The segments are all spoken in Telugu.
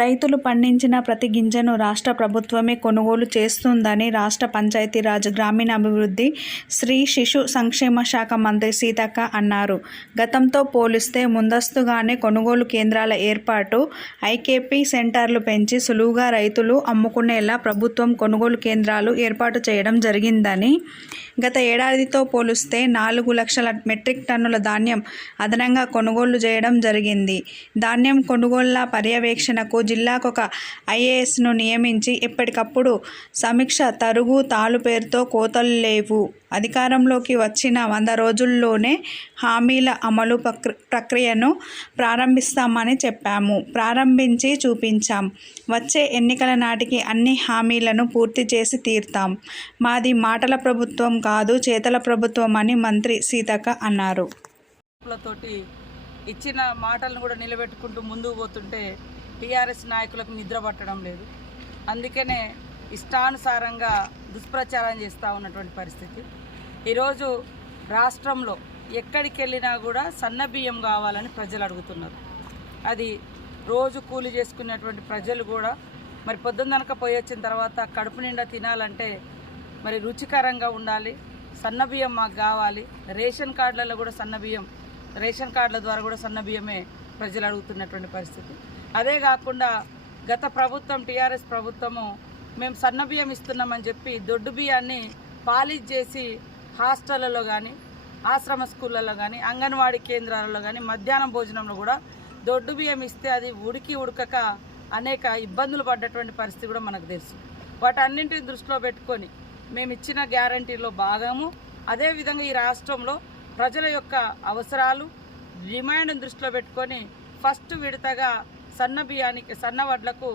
రైతులు పండించిన ప్రతి గింజను రాష్ట్ర ప్రభుత్వమే కొనుగోలు చేస్తుందని రాష్ట్ర పంచాయతీరాజ్ గ్రామీణాభివృద్ధి శ్రీ శిశు సంక్షేమ శాఖ మంత్రి సీతక్క అన్నారు గతంతో పోలిస్తే ముందస్తుగానే కొనుగోలు కేంద్రాల ఏర్పాటు ఐకేపీ సెంటర్లు పెంచి సులువుగా రైతులు అమ్ముకునేలా ప్రభుత్వం కొనుగోలు కేంద్రాలు ఏర్పాటు చేయడం జరిగిందని గత ఏడాదితో పోలిస్తే నాలుగు లక్షల మెట్రిక్ టన్నుల ధాన్యం అదనంగా కొనుగోలు చేయడం జరిగింది ధాన్యం కొనుగోళ్ల పర్యవేక్షణకు జిల్లాకు ఒక ఐఏఎస్ను నియమించి ఎప్పటికప్పుడు సమీక్ష తరుగు తాలు పేరుతో కోతలు లేవు అధికారంలోకి వచ్చిన వంద రోజుల్లోనే హామీల అమలు ప్రక్రియను ప్రారంభిస్తామని చెప్పాము ప్రారంభించి చూపించాం వచ్చే ఎన్నికల నాటికి అన్ని హామీలను పూర్తి చేసి తీర్తాం మాది మాటల ప్రభుత్వం కాదు చేతల ప్రభుత్వం అని మంత్రి సీతక్క అన్నారు ఇచ్చిన మాటలను కూడా నిలబెట్టుకుంటూ ముందుకు పోతుంటే టీఆర్ఎస్ నాయకులకు నిద్ర పట్టడం లేదు అందుకనే ఇష్టానుసారంగా దుష్ప్రచారం చేస్తూ ఉన్నటువంటి పరిస్థితి ఈరోజు రాష్ట్రంలో ఎక్కడికి వెళ్ళినా కూడా సన్న బియ్యం కావాలని ప్రజలు అడుగుతున్నారు అది రోజు కూలి చేసుకునేటువంటి ప్రజలు కూడా మరి పొద్దున్నక పోయి వచ్చిన తర్వాత కడుపు నిండా తినాలంటే మరి రుచికరంగా ఉండాలి సన్న బియ్యం మాకు కావాలి రేషన్ కార్డులలో కూడా సన్న బియ్యం రేషన్ కార్డుల ద్వారా కూడా సన్న బియ్యమే ప్రజలు అడుగుతున్నటువంటి పరిస్థితి అదే కాకుండా గత ప్రభుత్వం టీఆర్ఎస్ ప్రభుత్వము మేము సన్న బియ్యం ఇస్తున్నామని చెప్పి దొడ్డు బియ్యాన్ని పాలిష్ చేసి హాస్టళ్లలో కానీ ఆశ్రమ స్కూళ్ళలో కానీ అంగన్వాడీ కేంద్రాలలో కానీ మధ్యాహ్నం భోజనంలో కూడా దొడ్డు బియ్యం ఇస్తే అది ఉడికి ఉడకక అనేక ఇబ్బందులు పడ్డటువంటి పరిస్థితి కూడా మనకు తెలుసు వాటన్నింటిని దృష్టిలో పెట్టుకొని మేము ఇచ్చిన గ్యారంటీలో భాగము అదేవిధంగా ఈ రాష్ట్రంలో ప్రజల యొక్క అవసరాలు డిమాండ్ను దృష్టిలో పెట్టుకొని ఫస్ట్ విడతగా సన్న బియ్యానికి సన్న వడ్లకు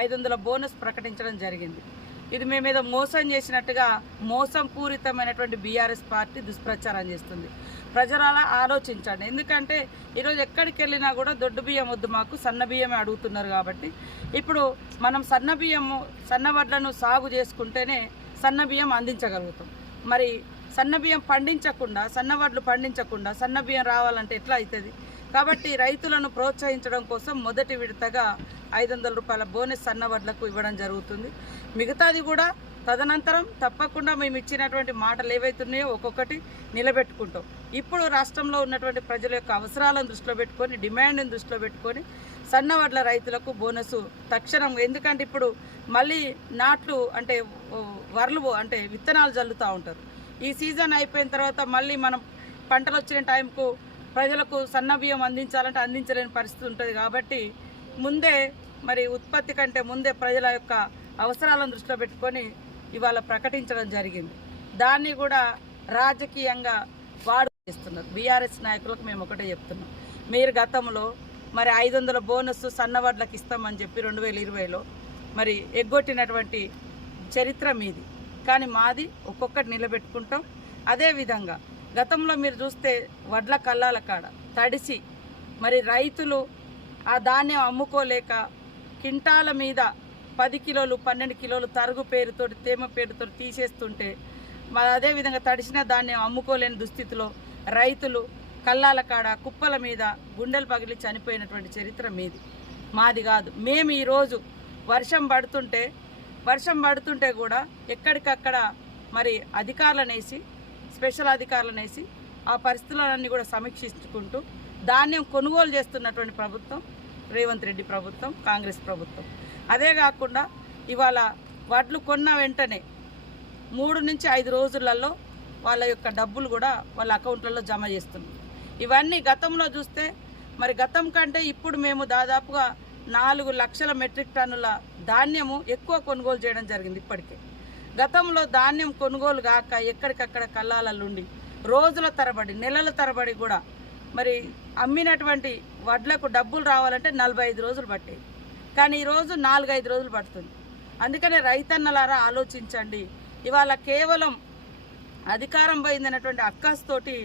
ఐదు వందల బోనస్ ప్రకటించడం జరిగింది ఇది మీద మోసం చేసినట్టుగా మోసం పూరితమైనటువంటి బీఆర్ఎస్ పార్టీ దుష్ప్రచారం చేస్తుంది ప్రజలు అలా ఆలోచించండి ఎందుకంటే ఈరోజు ఎక్కడికి వెళ్ళినా కూడా దొడ్డు బియ్యం వద్దు మాకు సన్న బియ్యమే అడుగుతున్నారు కాబట్టి ఇప్పుడు మనం సన్న బియ్యము సన్న వడ్లను సాగు చేసుకుంటేనే సన్న బియ్యం అందించగలుగుతాం మరి సన్న బియ్యం పండించకుండా సన్న వడ్లు పండించకుండా సన్న బియ్యం రావాలంటే ఎట్లా అవుతుంది కాబట్టి రైతులను ప్రోత్సహించడం కోసం మొదటి విడతగా ఐదు వందల రూపాయల బోనస్ సన్నవడ్లకు ఇవ్వడం జరుగుతుంది మిగతాది కూడా తదనంతరం తప్పకుండా మేము ఇచ్చినటువంటి మాటలు ఏవైతున్నాయో ఒక్కొక్కటి నిలబెట్టుకుంటాం ఇప్పుడు రాష్ట్రంలో ఉన్నటువంటి ప్రజల యొక్క అవసరాలను దృష్టిలో పెట్టుకొని డిమాండ్ని దృష్టిలో పెట్టుకొని సన్నవడ్ల రైతులకు బోనస్ తక్షణం ఎందుకంటే ఇప్పుడు మళ్ళీ నాట్లు అంటే వరలు అంటే విత్తనాలు జల్లుతూ ఉంటారు ఈ సీజన్ అయిపోయిన తర్వాత మళ్ళీ మనం పంటలు వచ్చిన టైంకు ప్రజలకు బియ్యం అందించాలంటే అందించలేని పరిస్థితి ఉంటుంది కాబట్టి ముందే మరి ఉత్పత్తి కంటే ముందే ప్రజల యొక్క అవసరాలను దృష్టిలో పెట్టుకొని ఇవాళ ప్రకటించడం జరిగింది దాన్ని కూడా రాజకీయంగా వాడు చేస్తున్నారు బీఆర్ఎస్ నాయకులకు మేము ఒకటే చెప్తున్నాం మీరు గతంలో మరి ఐదు వందల బోనస్ సన్నవాడ్లకు ఇస్తామని చెప్పి రెండు వేల ఇరవైలో మరి ఎగ్గొట్టినటువంటి చరిత్ర మీది కానీ మాది ఒక్కొక్కటి నిలబెట్టుకుంటాం అదేవిధంగా గతంలో మీరు చూస్తే వడ్ల కల్లాల కాడ తడిసి మరి రైతులు ఆ ధాన్యం అమ్ముకోలేక కింటాల మీద పది కిలోలు పన్నెండు కిలోలు తరుగు పేరుతో తేమ పేరుతో తీసేస్తుంటే మరి అదేవిధంగా తడిసిన ధాన్యం అమ్ముకోలేని దుస్థితిలో రైతులు కల్లాల కాడ కుప్పల మీద గుండెలు పగిలి చనిపోయినటువంటి చరిత్ర మీది మాది కాదు మేము ఈరోజు వర్షం పడుతుంటే వర్షం పడుతుంటే కూడా ఎక్కడికక్కడ మరి అధికారులనేసి స్పెషల్ అధికారులను వేసి ఆ పరిస్థితులన్నీ కూడా సమీక్షించుకుంటూ ధాన్యం కొనుగోలు చేస్తున్నటువంటి ప్రభుత్వం రేవంత్ రెడ్డి ప్రభుత్వం కాంగ్రెస్ ప్రభుత్వం అదే కాకుండా ఇవాళ వడ్లు కొన్న వెంటనే మూడు నుంచి ఐదు రోజులలో వాళ్ళ యొక్క డబ్బులు కూడా వాళ్ళ అకౌంట్లలో జమ చేస్తున్నారు ఇవన్నీ గతంలో చూస్తే మరి గతం కంటే ఇప్పుడు మేము దాదాపుగా నాలుగు లక్షల మెట్రిక్ టన్నుల ధాన్యము ఎక్కువ కొనుగోలు చేయడం జరిగింది ఇప్పటికే గతంలో ధాన్యం కొనుగోలు కాక ఎక్కడికక్కడ కళ్ళాలల్లుండి రోజుల తరబడి నెలల తరబడి కూడా మరి అమ్మినటువంటి వడ్లకు డబ్బులు రావాలంటే నలభై ఐదు రోజులు పట్టేది కానీ ఈరోజు నాలుగైదు రోజులు పడుతుంది అందుకనే రైతన్నలారా ఆలోచించండి ఇవాళ కేవలం అధికారం పోయిందన్నటువంటి అక్కస్తోటి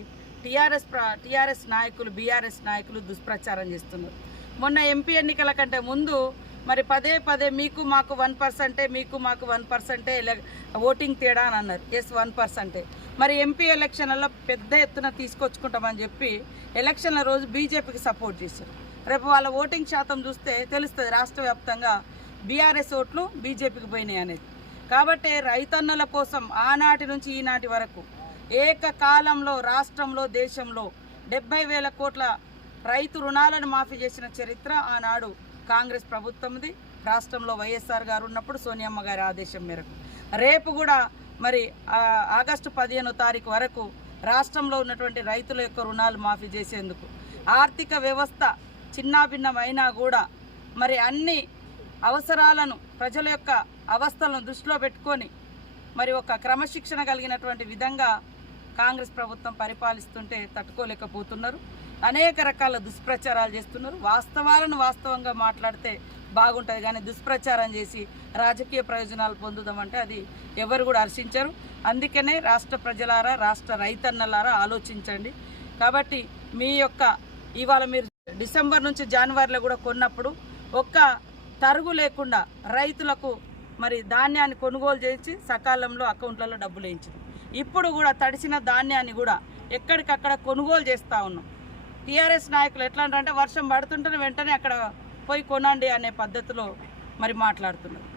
టీఆర్ఎస్ టీఆర్ఎస్ నాయకులు బీఆర్ఎస్ నాయకులు దుష్ప్రచారం చేస్తున్నారు మొన్న ఎంపీ ఎన్నికల కంటే ముందు మరి పదే పదే మీకు మాకు వన్ పర్సెంటే మీకు మాకు వన్ పర్సెంటే ఓటింగ్ తేడా అని అన్నారు ఎస్ వన్ పర్సెంటే మరి ఎంపీ ఎలక్షన్లలో పెద్ద ఎత్తున తీసుకొచ్చుకుంటామని చెప్పి ఎలక్షన్ల రోజు బీజేపీకి సపోర్ట్ చేశారు రేపు వాళ్ళ ఓటింగ్ శాతం చూస్తే తెలుస్తుంది రాష్ట్ర వ్యాప్తంగా బీఆర్ఎస్ ఓట్లు బీజేపీకి పోయినాయి అనేది కాబట్టి రైతన్నుల కోసం ఆనాటి నుంచి ఈనాటి వరకు ఏకకాలంలో రాష్ట్రంలో దేశంలో డెబ్బై వేల కోట్ల రైతు రుణాలను మాఫీ చేసిన చరిత్ర ఆనాడు కాంగ్రెస్ ప్రభుత్వంది రాష్ట్రంలో వైఎస్ఆర్ గారు ఉన్నప్పుడు సోనియమ్మ గారి ఆదేశం మేరకు రేపు కూడా మరి ఆగస్టు పదిహేనో తారీఖు వరకు రాష్ట్రంలో ఉన్నటువంటి రైతుల యొక్క రుణాలు మాఫీ చేసేందుకు ఆర్థిక వ్యవస్థ చిన్నాభిన్నమైనా కూడా మరి అన్ని అవసరాలను ప్రజల యొక్క అవస్థలను దృష్టిలో పెట్టుకొని మరి ఒక క్రమశిక్షణ కలిగినటువంటి విధంగా కాంగ్రెస్ ప్రభుత్వం పరిపాలిస్తుంటే తట్టుకోలేకపోతున్నారు అనేక రకాల దుష్ప్రచారాలు చేస్తున్నారు వాస్తవాలను వాస్తవంగా మాట్లాడితే బాగుంటుంది కానీ దుష్ప్రచారం చేసి రాజకీయ ప్రయోజనాలు పొందుదామంటే అది ఎవరు కూడా హర్షించరు అందుకనే రాష్ట్ర ప్రజలారా రాష్ట్ర రైతన్నలారా ఆలోచించండి కాబట్టి మీ యొక్క ఇవాళ మీరు డిసెంబర్ నుంచి జనవరిలో కూడా కొన్నప్పుడు ఒక్క తరుగు లేకుండా రైతులకు మరి ధాన్యాన్ని కొనుగోలు చేయించి సకాలంలో అకౌంట్లలో డబ్బులు వేయించింది ఇప్పుడు కూడా తడిసిన ధాన్యాన్ని కూడా ఎక్కడికక్కడ కొనుగోలు చేస్తూ ఉన్నాం టీఆర్ఎస్ నాయకులు ఎట్లా అంటే వర్షం పడుతుంటే వెంటనే అక్కడ పోయి కొనండి అనే పద్ధతిలో మరి మాట్లాడుతున్నారు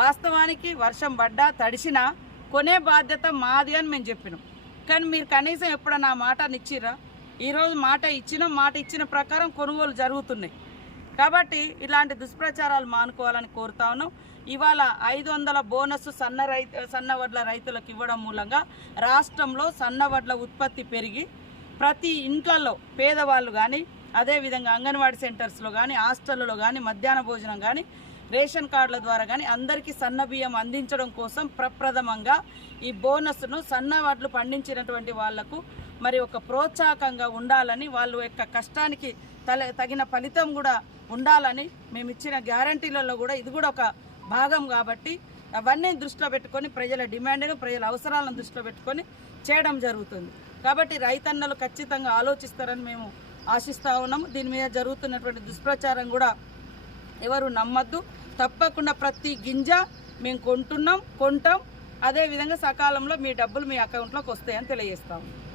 వాస్తవానికి వర్షం పడ్డా తడిసినా కొనే బాధ్యత మాది అని మేము చెప్పినాం కానీ మీరు కనీసం ఎప్పుడన్నా మాట నిచ్చిరా ఈరోజు మాట ఇచ్చిన మాట ఇచ్చిన ప్రకారం కొనుగోలు జరుగుతున్నాయి కాబట్టి ఇలాంటి దుష్ప్రచారాలు మానుకోవాలని కోరుతా ఉన్నాం ఇవాళ ఐదు వందల బోనస్ సన్న సన్న సన్నవడ్ల రైతులకు ఇవ్వడం మూలంగా రాష్ట్రంలో సన్నవడ్ల ఉత్పత్తి పెరిగి ప్రతి ఇంట్లలో పేదవాళ్ళు కానీ అదేవిధంగా అంగన్వాడీ సెంటర్స్లో కానీ హాస్టల్లో కానీ మధ్యాహ్న భోజనం కానీ రేషన్ కార్డుల ద్వారా కానీ అందరికీ సన్న బియ్యం అందించడం కోసం ప్రప్రథమంగా ఈ బోనస్ను సన్న పండించినటువంటి వాళ్లకు మరి ఒక ప్రోత్సాహకంగా ఉండాలని వాళ్ళ యొక్క కష్టానికి తల తగిన ఫలితం కూడా ఉండాలని మేము ఇచ్చిన గ్యారంటీలలో కూడా ఇది కూడా ఒక భాగం కాబట్టి అవన్నీ దృష్టిలో పెట్టుకొని ప్రజల డిమాండ్ను ప్రజల అవసరాలను దృష్టిలో పెట్టుకొని చేయడం జరుగుతుంది కాబట్టి రైతన్నలు ఖచ్చితంగా ఆలోచిస్తారని మేము ఆశిస్తూ ఉన్నాము దీని మీద జరుగుతున్నటువంటి దుష్ప్రచారం కూడా ఎవరు నమ్మద్దు తప్పకుండా ప్రతి గింజ మేము కొంటున్నాం కొంటాం అదేవిధంగా సకాలంలో మీ డబ్బులు మీ అకౌంట్లోకి వస్తాయని తెలియజేస్తాము